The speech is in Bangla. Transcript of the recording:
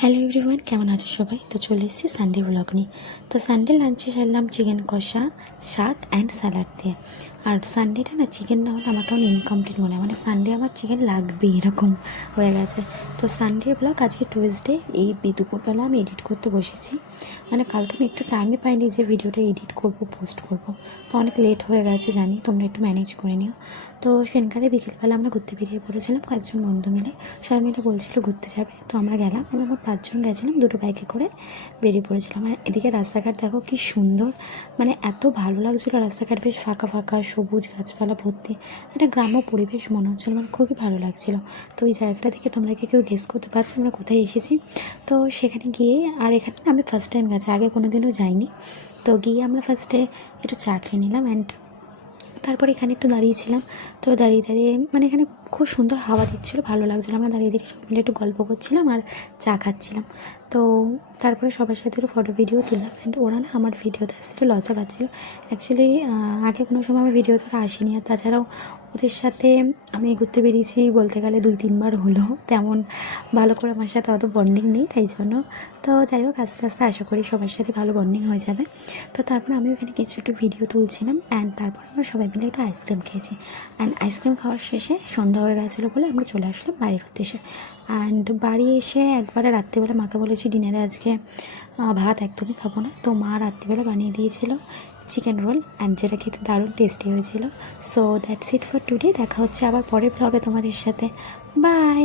হ্যালো এভরিওয়ান, কেমন আছো সবাই? তো চলে এসেছি সানডে ব্লগ নিয়ে। তো সানডে লাঞ্চে সারলাম চিকেন কষা, শাক অ্যান্ড স্যালাড দিয়ে। আর সানডেটা না চিকেন না হলে আমার কেমন ইনকমপ্লিট মনে হয়, মানে সানডে আমার চিকেন লাগবেই এরকম হয়ে গেছে। তো সানডে ব্লগ আজকে টুয়েসডে, এই দুপুরবেলা আমি এডিট করতে বসেছি। মানে কালকে আমি একটু টাইমই পাইনি যে ভিডিওটা এডিট করব, পোস্ট করব। তো অনেক লেট হয়ে গেছে জানি, তোমরা একটু ম্যানেজ করে নিও। তো সেনকারে বিকেলবেলা আমরা ঘুরতে বেরিয়ে পড়েছিলাম কয়েকজন বন্ধু মিলে। সবাই মিলে বলছিল ঘুরতে যাবে, তো আমরা গেলাম। মানে আমরা 5 জন গেছিলাম, দুটো বাইকে করে বেরিয়ে পড়েছিলাম। আর এদিকে রাস্তাঘাট দেখো কি সুন্দর, মানে এত ভালো লাগছিলো রাস্তাঘাট, বেশ ফাঁকা ফাঁকা, সবুজ গাছপালা ভর্তি, একটা গ্রাম্য পরিবেশ মনে হচ্ছিলো, মানে খুবই ভালো লাগছিলো। তো ওই জায়গাটা থেকে তোমরা কি কেউ গেস করতে পারছো আমরা কোথায় এসেছি? তো সেখানে গিয়ে, আর এখানে আমি ফার্স্ট টাইম গেছি, আগে কোনো দিনও যাইনি। তো গিয়ে আমরা ফার্স্টে একটু চা খেয়ে নিলাম, অ্যান্ড তারপর এখানে একটু দাঁড়িয়েছিলাম। তো দাঁড়িয়ে দাঁড়িয়ে মানে এখানে খুব সুন্দর হাওয়া দিচ্ছিলো, ভালো লাগছিলো। আমরা দাঁড়িয়ে দাঁড়িয়ে সব মিলে একটু গল্প করছিলাম আর চা খাচ্ছিলাম। তো তারপরে সবার সাথে একটু ফটো ভিডিও তুললাম, অ্যান্ড ওরা না আমার ভিডিওতে আসতে একটু লজ্জা পাচ্ছিলো। অ্যাকচুয়ালি আগে কোনো সময় আমি ভিডিও ধরে আসিনি, আর তাছাড়াও ওদের সাথে আমি ঘুরতে বেরিয়েছি বলতে গেলে 2-3 বার হলো, তেমন ভালো করে আমার সাথে অত বন্ডিং নেই, তাই জন্য। তো যাই হোক, আস্তে আস্তে আশা করি সবার সাথে ভালো বন্ডিং হয়ে যাবে। তো তারপর আমি ওখানে কিছু একটু ভিডিও তুলছিলাম, অ্যান্ড তারপর আমরা সবাই মিলে একটু আইসক্রিম খেয়েছি। অ্যান্ড আইসক্রিম খাওয়ার শেষে সন্ধ্যা হয়ে গেছিলো বলে আমরা চলে আসলাম বাড়ির উদ্দেশ্যে। অ্যান্ড বাড়ি এসে একবারে রাত্রিবেলা মাকে বলেছি ডিনারে আজকে ভাত একদমই খাবো না। তো মা রাত্রিবেলা বানিয়ে দিয়েছিল চিকেন রোল, অ্যান্ড যেটা খেতে দারুণ টেস্টি হয়েছিল। So that's it for today. দেখা হচ্ছে আবার পরের ব্লগে তোমাদের সাথে। বাই।